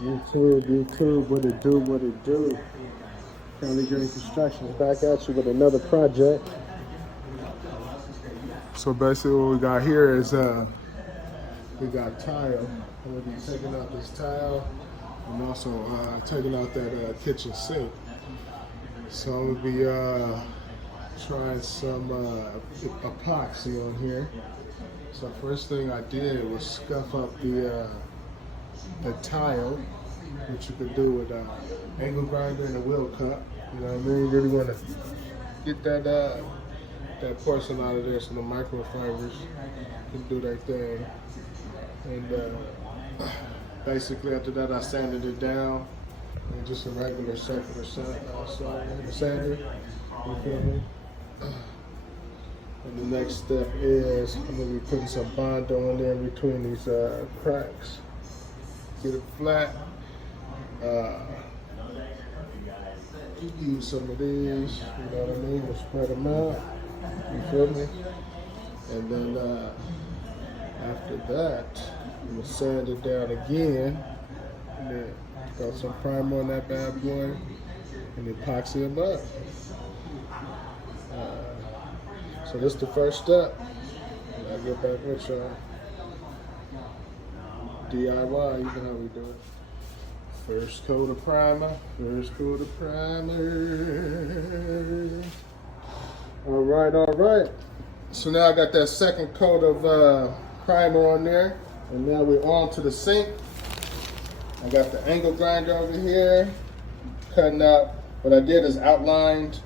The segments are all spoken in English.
YouTube, what it do, what it do. Family Journey Construction is back at you with another project. So basically what we got here is we got tile. I'm gonna be taking out this tile and also taking out that kitchen sink. So I'm gonna be trying some epoxy on here. So first thing I did was scuff up the tile, which you could do with angle grinder and a wheel cut. You know what I mean? You really want to get that porcelain out of there so the microfibers can do their thing. And basically after that I sanded it down and just a regular circular sander. You feel me? And the next step is I'm going to be putting some Bondo in there in between these cracks. Get it flat. Use some of these, you know what I mean? We'll spread them out. You feel me? And then after that, we'll sand it down again. And then got some primer on that bad boy and epoxy them up. So this is the first step. And I'll get back with y'all. DIY, you know how we do it. First coat of primer, first coat of primer. All right. So now I got that second coat of primer on there. And now we're on to the sink. I got the angle grinder over here, cutting out. What I did is outlined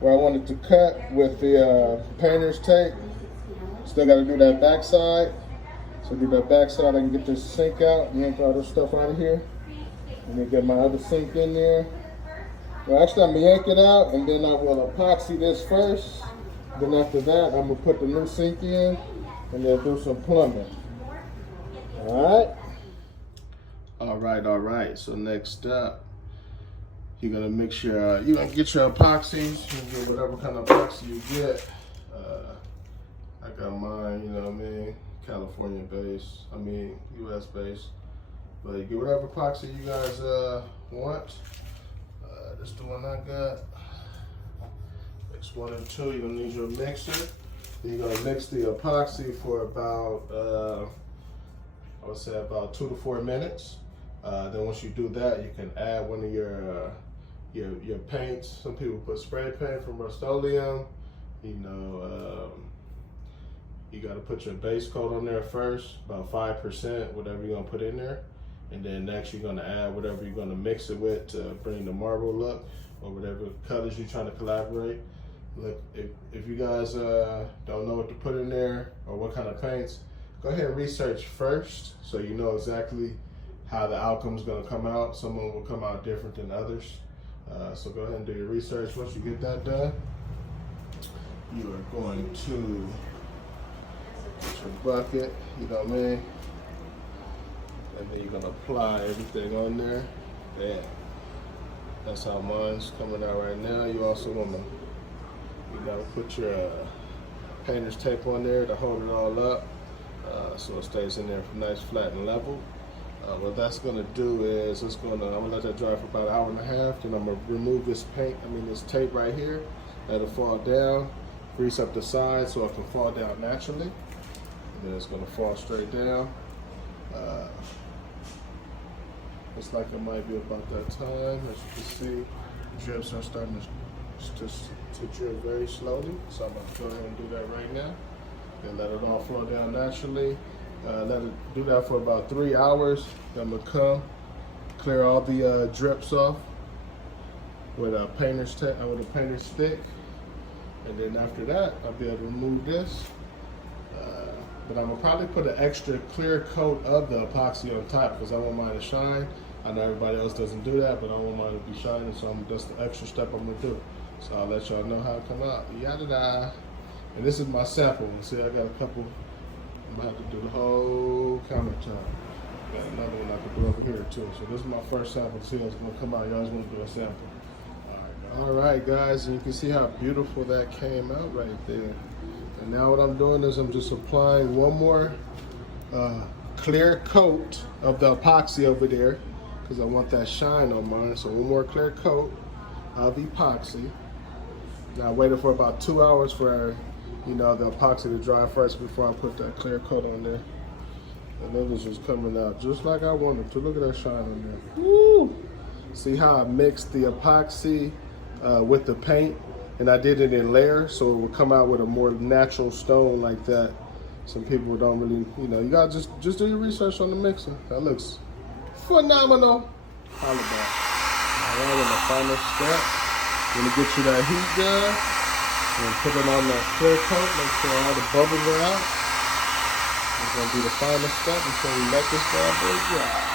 where I wanted to cut with the painter's tape. Still got to do that backside. So do that backside, I can get this sink out and yank all this stuff out of here. And then get my other sink in there. Well, actually, I'm gonna yank it out and then I will epoxy this first. Then after that, I'm gonna put the new sink in and then do some plumbing. All right. So next up, you're gonna mix your, you're gonna get your epoxies. You can get whatever kind of epoxy you get. I got mine, you know what I mean? California based, US based. But you get whatever epoxy you guys want. This is the one I got. Mix 1 and 2, you're gonna need your mixer. Then you're gonna mix the epoxy for about, I would say about 2 to 4 minutes. Then once you do that, you can add one of your paints. Some people put spray paint from Rust-Oleum. You know, you got to put your base coat on there first, about 5%, whatever you're gonna put in there. And then next you're gonna add whatever you're gonna mix it with to bring the marble look or whatever colors you're trying to collaborate. Look, if you guys don't know what to put in there or what kind of paints, go ahead and research first so you know exactly how the outcome is gonna come out. Some of them will come out different than others. So go ahead and do your research. Once you get that done, you are going to get your bucket, you know what I mean? And then you're gonna apply everything on there. Bam. That's how mine's coming out right now. You also gotta put your painter's tape on there to hold it all up, so it stays in there nice, flat, and level. What that's gonna do is I'm gonna let that dry for about an hour and a half. Then I'm gonna remove this this tape right here. That'll fall down, grease up the sides so it can fall down naturally. And then it's gonna fall straight down. Looks like it might be about that time. As you can see, the drips are starting to drip very slowly. So I'm going to go ahead and do that right now. Then let it all fall down naturally. Let it do that for about 3 hours. Then I'm going to come, clear all the drips off with a painter's stick. And then after that, I'll be able to remove this. But I'm gonna probably put an extra clear coat of the epoxy on top because I want mine to shine. I know everybody else doesn't do that, but I want mine to be shining, so that's the extra step I'm gonna do. So I'll let y'all know how it come out. Yada-da. And this is my sample. See, I got a couple. I'm gonna have to do the whole countertop. Got another one I can do over here too. So this is my first sample to see how it's gonna come out. Y'all just wanna do a sample. All right, guys, and you can see how beautiful that came out right there. And now what I'm doing is I'm just applying one more clear coat of the epoxy over there. because I want that shine on mine. So one more clear coat of epoxy. Now I waited for about 2 hours for, you know, the epoxy to dry first before I put that clear coat on there. And it was just coming out just like I wanted to. Look at that shine on there. Woo! See how I mixed the epoxy with the paint, and I did it in layers so it would come out with a more natural stone like that. Some people don't really, you know, you gotta just do your research on the mixer. That looks phenomenal. Holla back. All right, in the final step, I'm gonna get you that heat gun and put it on that clear coat. Make sure all the bubbles are out. It's gonna be the final step before we let this bad boy dry.